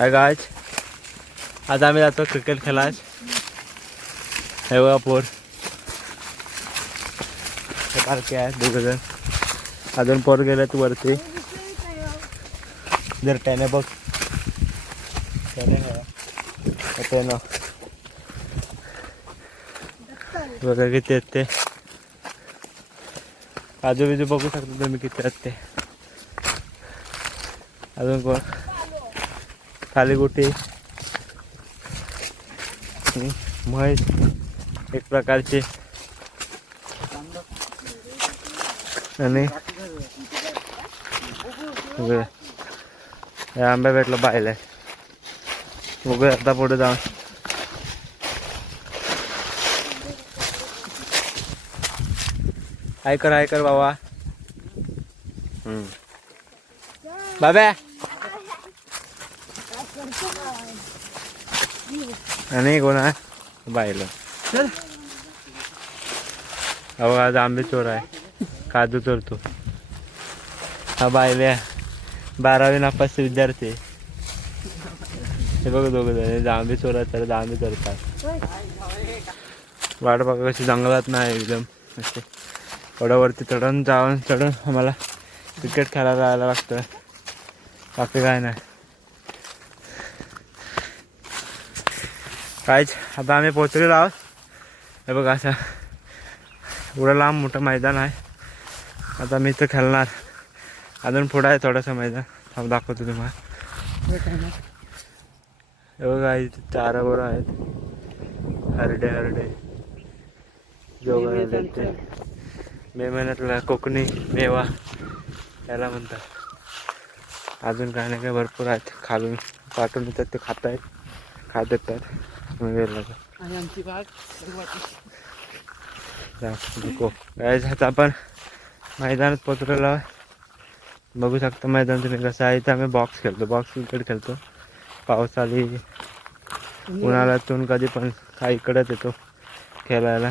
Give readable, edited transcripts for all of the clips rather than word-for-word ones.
Hi guys, आज आम्ही जातो क्रिकेट खेळायला. हे बघा पोर पार्के आहेत दोघं जण. अजून पोर गेलेत वरती. जर त्याने बघ त्याने बघा किती आहेत ते. आजूबाजू बघू शकता तुम्ही किती आहेत ते. अजून कोण खाली गोटी म्हैस एक प्रकारची. आणि आंब्या भेटला पाहिलंय. बघूया आता पुढे जाऊन. ऐकर बाबा. बाबा आणि कोण आहे बायला. अहो आज आंबे चोर आहे. काजू चोरतो हा बायल्या. 12वी नापासचे विद्यार्थी. हे बघ दोघं जण आंबे चोरतात तर आंबे चोरतात. वाट बघा कशी जंगलात नाही एकदम असे. थोड्यावरती चढून आम्हाला क्रिकेट खेळायला जायला लागतं. बाकी काय नाही. काहीच आता आम्ही पोहोचलेलो आहोत. हे बघा असं एवढं लांब मोठं मैदान आहे. आता मी इथं खेळणार. अजून पुढं आहे थोडंसं मैदान. थांब दाखवतो तुम्हाला. हे बघा इथे 4 बोरं आहेत. हरडे जोग ते मे महिन्यातला कोकणी मेवा त्याला म्हणतात. अजून काय नाही काय भरपूर आहेत. खालून पाठवून येतात ते खात येतात. आमची बाग आपण मैदानात पोचलेलो आहे. बघू शकता मैदान तुम्ही कसं आहे. इथं आम्ही बॉक्स क्रिकेट खेळतो. पावसाळी उन्हाळ्यातून कधी पण काही इकडंच येतो खेळायला.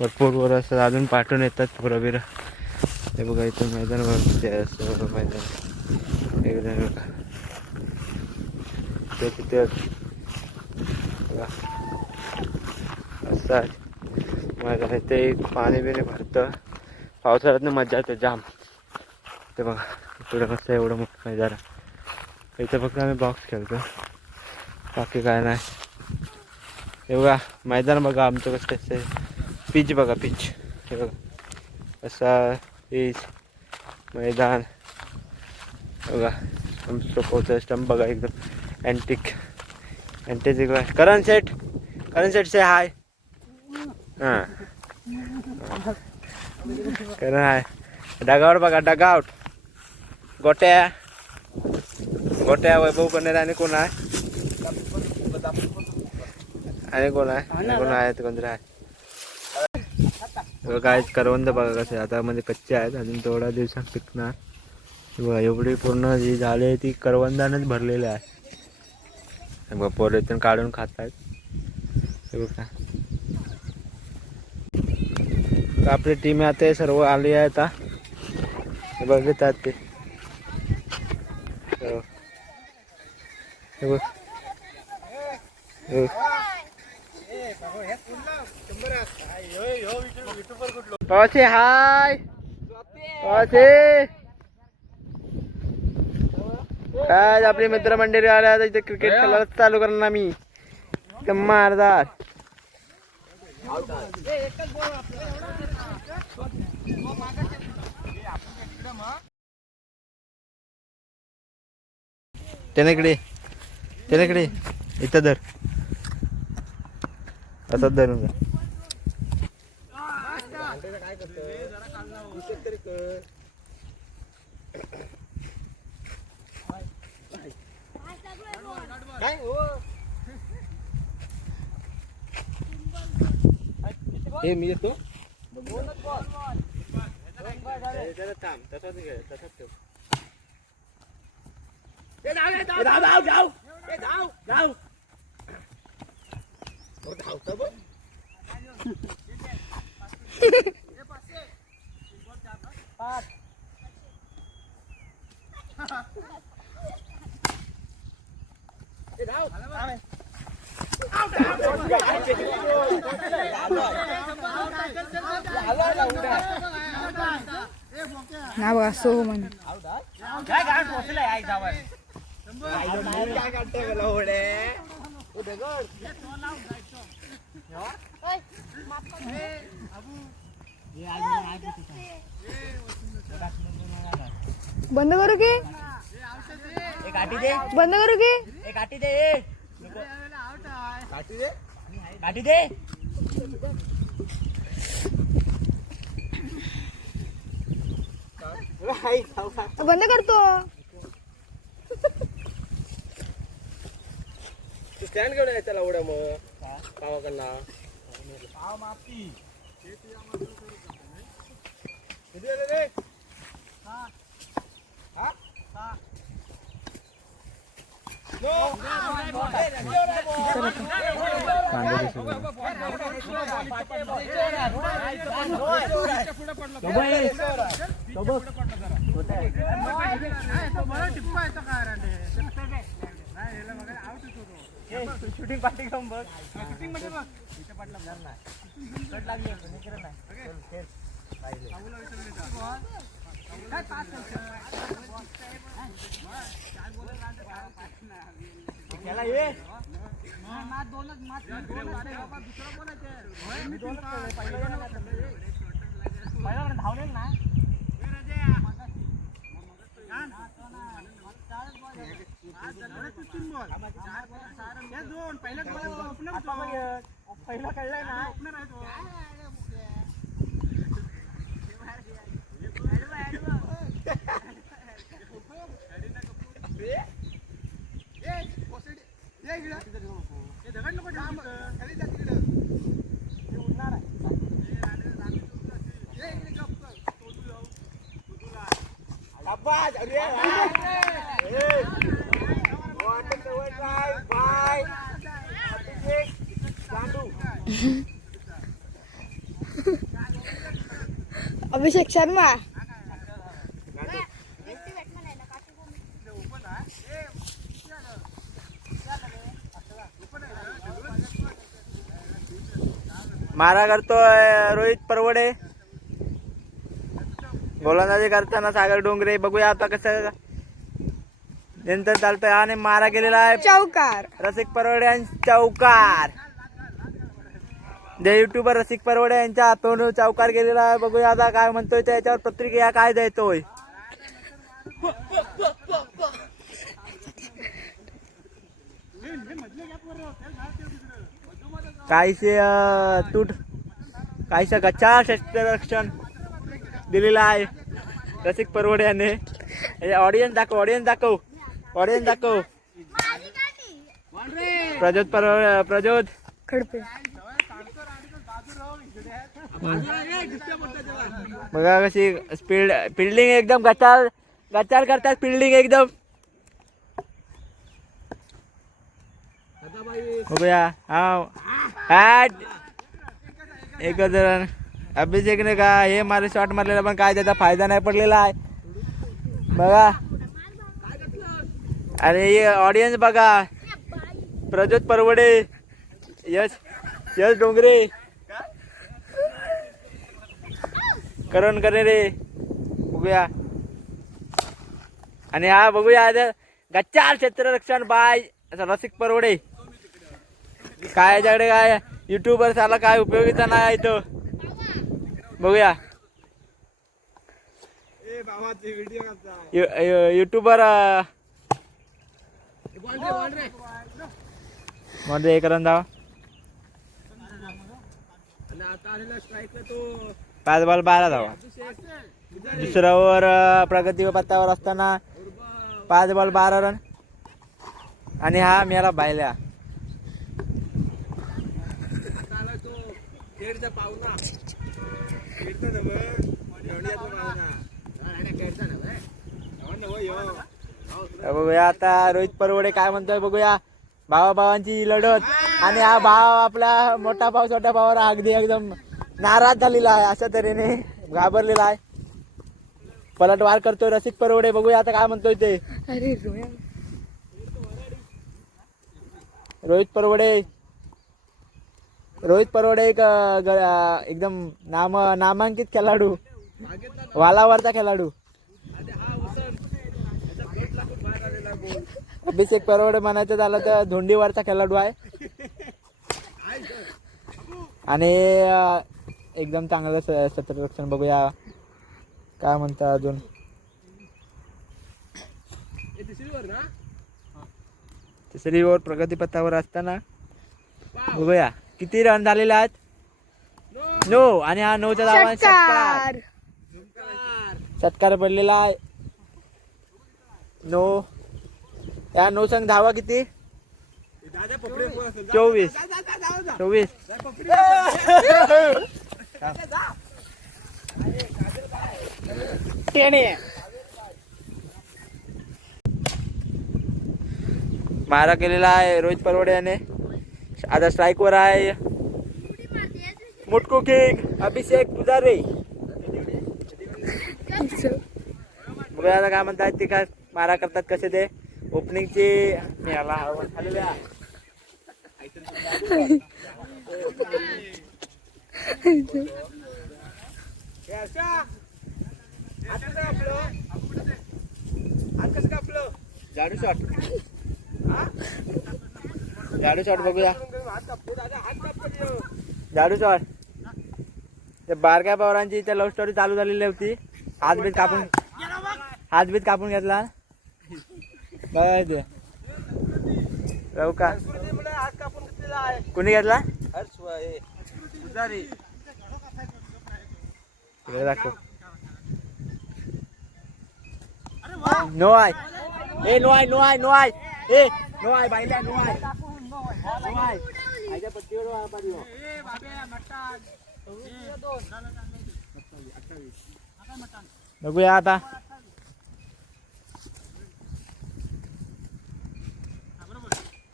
भरपूर वर असतात. अजून पाठवून येतात पोरं बिरं. हे बघा इथं मैदान मैदान एकदम ते तिथे असं आहे मैदान. इथे पाणी बिणी भरतं. पावसाळ्यात मजा येते जाम. ते बघा इकडं कसं एवढं मोठं मैदान. इथं फक्त आम्ही बॉक्स खेळतो. बाकी काय नाही. हे बघा मैदान बघा आमचं कसं असतं. पिच बघा पिच. हे बघा असा पिच मैदान. बघा आमचं स्टंप बघा एकदम अँटिक करण शेट से हाय. हां करण हाय. डगआउट बघा डगआउट. गोट्या वैभव कन्नर. आणि कोण आहे कोणतरी आहे. काय करवंद बघा कसे आता म्हणजे कच्चे आहेत. अजून थोड्या दिवसात पिकणार. बघा एवढी पूर्ण जी झाडी आहे ती करवंदानेच भरलेली आहे. बघा पोरं इथून काढून खात आहेत. हे बघा आपली टीम आता सर्व आली आहे. आता बघतात ते. हे बघ पावसे हाय. पावसे काय आपली मित्रमंडळी आल्या. आता इथे क्रिकेट खेळायला चालू करणार मी. मारदार त्यानेकडे इथं धर. असंच धरून हे मी येतो. थांब तसाच घे. तसाच ठेव. धाव ना बघा सो म्हण बंद करू की बंद करू की काठी दे बंद करतो स्टँड घेऊन यायचा उड्या मग पावाकडला शूटिंग पार्टी घेऊन बघ शूटिंग मध्ये बघ इथे पडला नाही लागली त्याला ये धावले ना पहिला कळलाय ना अभिषेक शर्मा मारा करतोय रोहित परवडे गोलंदाजी करताना सागर डोंगरे बघूया आता कसं नंतर चालतंय आणि मारा गेलेला आहे चौकार रसिक परवडे यांचा चौकार जे युट्यूबर रसिक परवडे यांच्या हातून चौकार गेलेला आहे बघूया आता काय म्हणतोय त्याच्यावर प्रतिक्रिया काय द्यायचोय काहीसे तूट काहीसा गच्चा क्षेत्ररक्षण दिलेला आहे रसिक परवडे याने ऑडियन्स दाखव प्रजोत खडपे बघा कशी फिल्डिंग एकदम गचाल करतात फिल्डिंग एकदम बघूया हा एकच रन अभिषेकने का हे मारे शॉट मारलेला पण काय त्याचा फायदा नाही पडलेला आहे बघा अरे हे ऑडियन्स बघा प्रज्योत परवडे यश डोंगरे करण रे बघूया आणि हा बघूया गच्चाल क्षेत्ररक्षण बाय रसिक परवडे काय याच्याकडे काय युट्यूबर साला काय उपयोगीचा नाही इथं बघूया युट्यूबर मध्ये एक रन धावा 5 बॉल 12 धावा दुसऱ्या ओव्हर प्रगती पत्त्यावर असताना 5 बॉल 12 रन आणि हा मेला बायल्या बघूया आता रोहित परवडे काय म्हणतोय बघूया भावाभावांची लढत आणि हा भाव आपला मोठा भाव छोट्या भावावर अगदी एकदम नाराज झालेला आहे अशा तऱ्हेने घाबरलेला आहे पलटवार करतोय रसिक परवडे बघूया आता काय म्हणतोय ते अरे रोहित परवडे एक एकदम नामांकित खेळाडू, वालावरचा खेळाडू. अभिषेक परवडे म्हणायचं झालं तर धोंडीवरचा खेळाडू आहे. आणि एकदम चांगलं क्षेत्ररक्षण. बघूया काय म्हणता अजून. तिसरी ओव्हर प्रगतीपथावर असताना बघूया किती रन झालेले आहेत. 9 आणि हा 9चा धावा षटकार. षटकार पडलेला आहे. 9 या 9 संघ धावा किती 24. मारा केलेला आहे रोहित परवडे याने. आता स्ट्राईक वर आहे मुटकू किंग अभिषेक पुजारे. बघूया आता काय म्हणतात ते, काय मारा करतात कसे ते. ओपनिंगची झाडू शॉट बघूया. झाडू शॉट. ते बारक्या पवारांची इथे लव्ह स्टोरी चालू झालेली होती. हातबीत कापून घेतला. बघा ते राहू का कुणी घेतला. दाखव. नो आय ए नो आय नो आय नो आय ए नो आय बाईला नो आय नो आय आयच्या पट्टीवर पाहिजे. बघूया आता.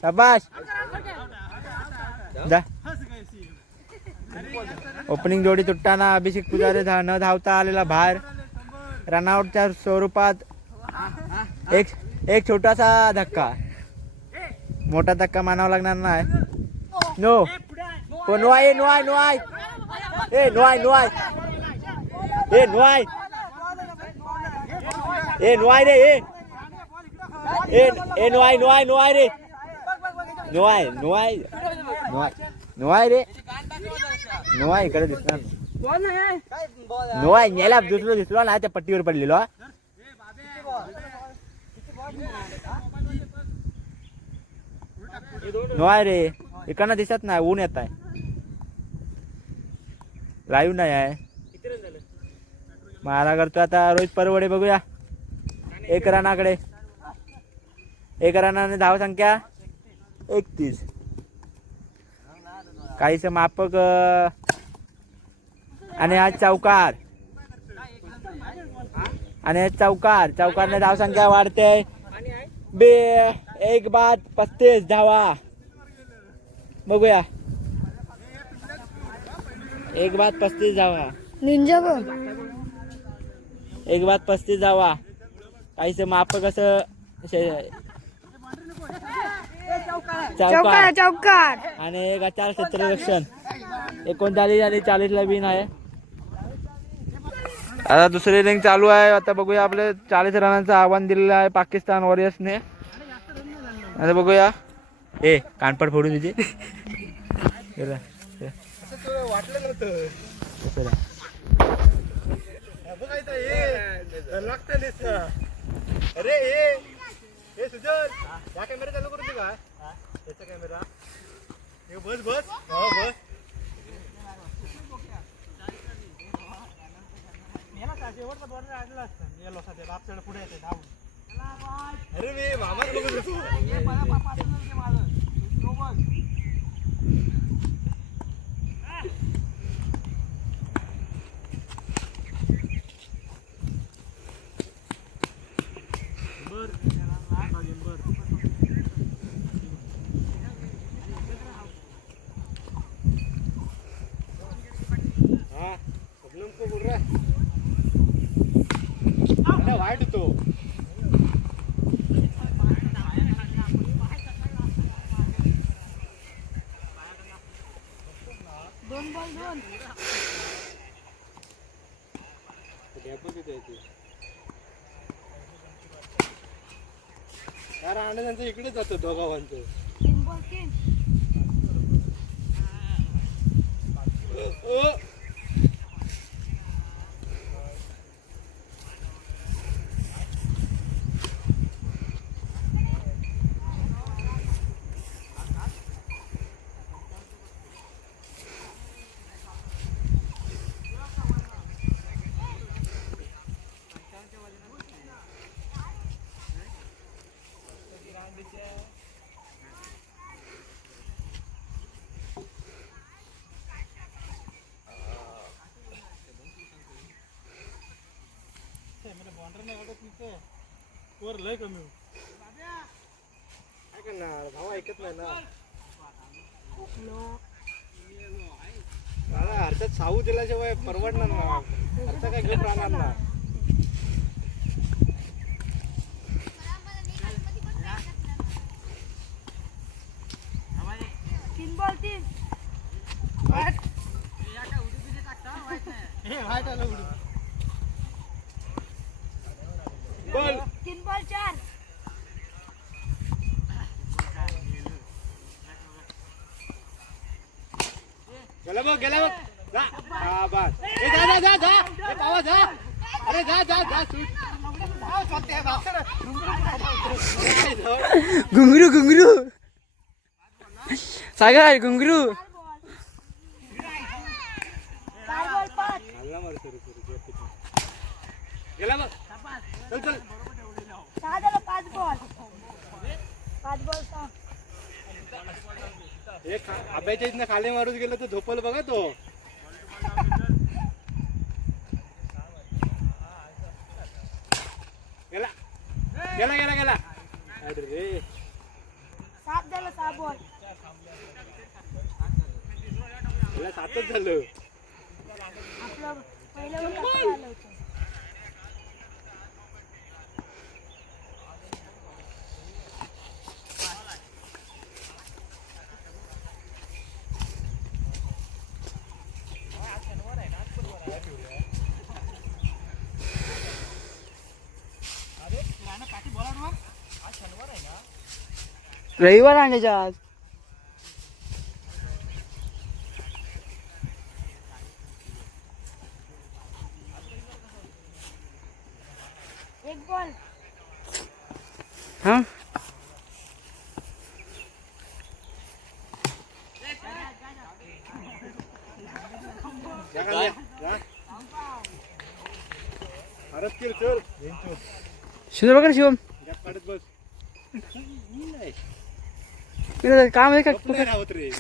शाबाश. ओपनिंग जोडी तुटताना अभिषेक पुजारी न धावता आलेला बाहेर. रनआउटच्या स्वरूपात एक छोटासा धक्का. मोठा धक्का मानावा लागणार नाही. नो नो आय नो आय नो आय ए नो आय नो आय ए नो आय ए नो आय रे ए नो आय नो आय नो आय रे नो आय नो आय नो आय नो आय रे नो आय इकडे दिसणार. नो आय नेला दुसरं दिसलो ना त्या पट्टीवर पडलेलो. नो आय रे इकडनं दिसत नाही. ऊन येत आहे. लाईव्ह नाही आहे. मारा करतो आता रोहित परवडे. बघूया 1 रनाकडे. 1 रनाने धाव संख्या 31. काहीच मापक आणि हा चौकार. आणि चौकारने धाव संख्या वाढते. 1 बाद 35 धावा. बघूया 1 बाद 35 धावा. निंजा 1 बाद 35 धावा. काहीच मापक असं चौकार आणि 4 क्षेत्ररक्षण. 39 आणि 40ला विन आहे. आता दुसरी इनिंग चालू आहे. आता बघूया आपले 40 रनांचं आव्हान दिलेलं आहे पाकिस्तान वॉरियर्सने. आता बघूया. ए कानपड फोडून तुझी वाटलं नव्हतं. अरे हे सुजल या कॅमेरा चालू करू का. त्याचा कॅमेरा बस बस हो बस. अरे मी मामाच बघत होतो. वाईट तो राहणं त्यांचं इकडेच जातं दोघांचं. 3 बॉल 3. लय कमी काय करणार भाऊ ऐकत नाही ना. मला हरच्यात साऊ दिल्याशिवाय परवडणार ना. हरचा काय घेऊन राहणार ना. तीन बॉल 3. बोल 3 बॉल 4. गेला बघ गेला बघ. जा हा बस. ए जा जा जा जा. ए पावा जा. अरे जा जा जा शूट. घुंगरू घुंगरू सागर घुंगरू 4 बॉल 5. हल्ला मार सुरू गेला बघ. चल चल 6 झालं 5 बॉल. 5 बॉल 6. एक आब्याच्या इथनं खाली मारून गेलं तर झोपल बघा तो. गेला गेला गेला गेला. अरे 7 झालं 6 बॉल. गेला 7च झालं. आपलं पहिलं बॉल आलं होतं. रविवार आणायच्या आज. एक बॉल. हा अरे किर चल शिवम बघा ना शिवम. काढत बस. काम आहे का? नाही राहत रे.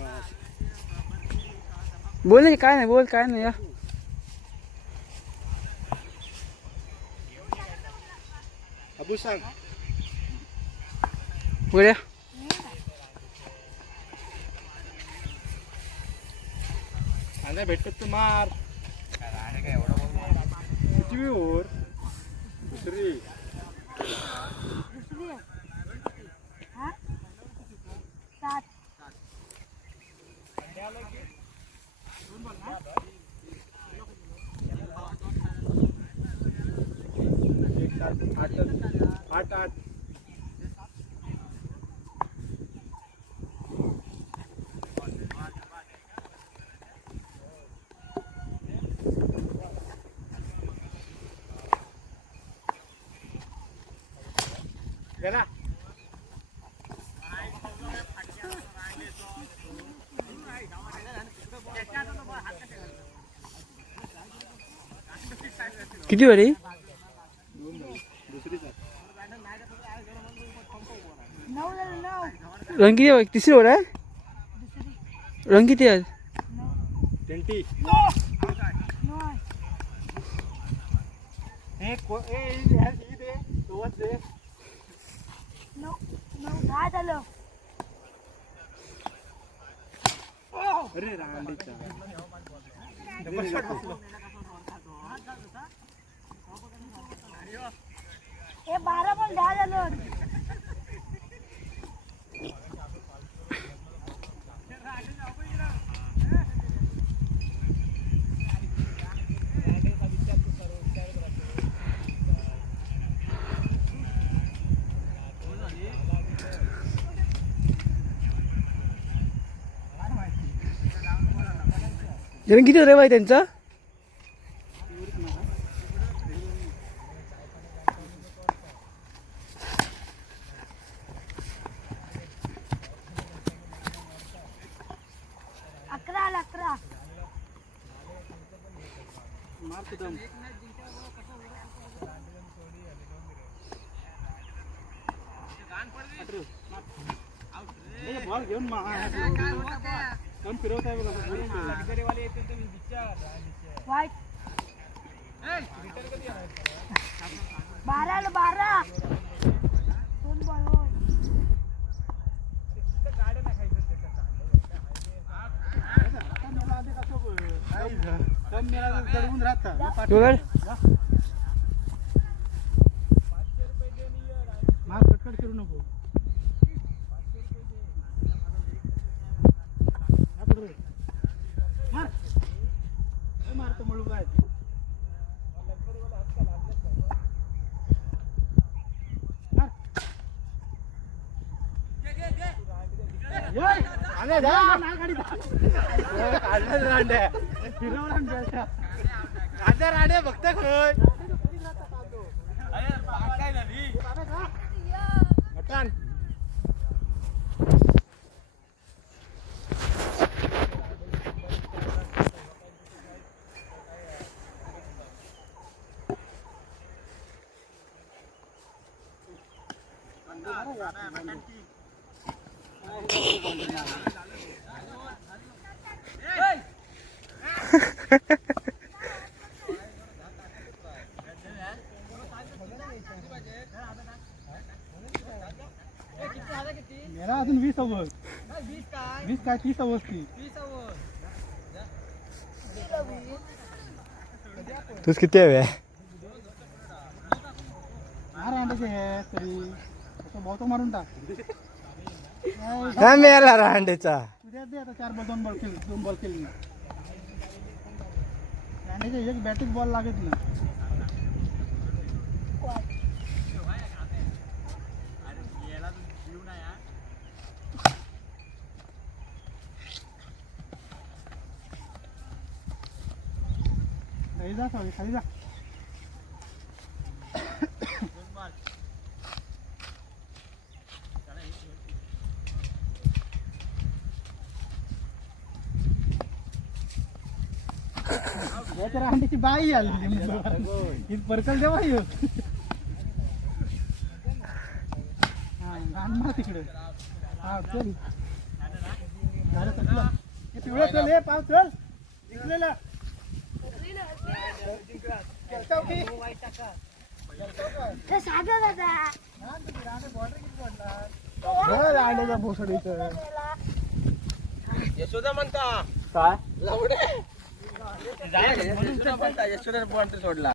बोल नाही काय नाही बोल काय नाही या. अबू सांग. बोल्या आणि भेटत तर मार. किती ओव्हर दुसरी. दुसरी आहे. हा 7. आठ आठ. गेला किती वारी दुसरीच. 9 झालं 9. रंग किती आहे? तिसरी ओढ आहे. दुसरी रंग किती आहे? 20. 9. हे ही दे तोच दे. 9 10 झालं. अरे रांडीचा. हे 12 बॉल 10 झालं. जण किती रे बाई त्यांचं? अकरा आला 11. बॉल घेऊन फिरवत आहे वाईट 12 12. 2 बॉल होय. चढवून राहता मार कटकट करू नको. मारतो म्हणून काय रांडे फक्त खोय मेरा अजून 20 ओव्हर 20 काय 30 ओव्हर ती तूच किती हवे तरी बहुत मारून टाक काय मिळाला रांडेचा उद्या दे आता 4 बॉल 2 बॉल केली रांडेचे एक बॅटिंग बॉल लागत ना खाली जा खाली जा अंड्याची बाई आली परकल जेव्हा येऊ मार तिकडे हा चल पिवळं चल हे पाव चल जिंकलेला अंड्याचा भोसड इथं यशोदा म्हणता काय लावडे यशोदा म्हणता यशोदा पॉइंट सोडला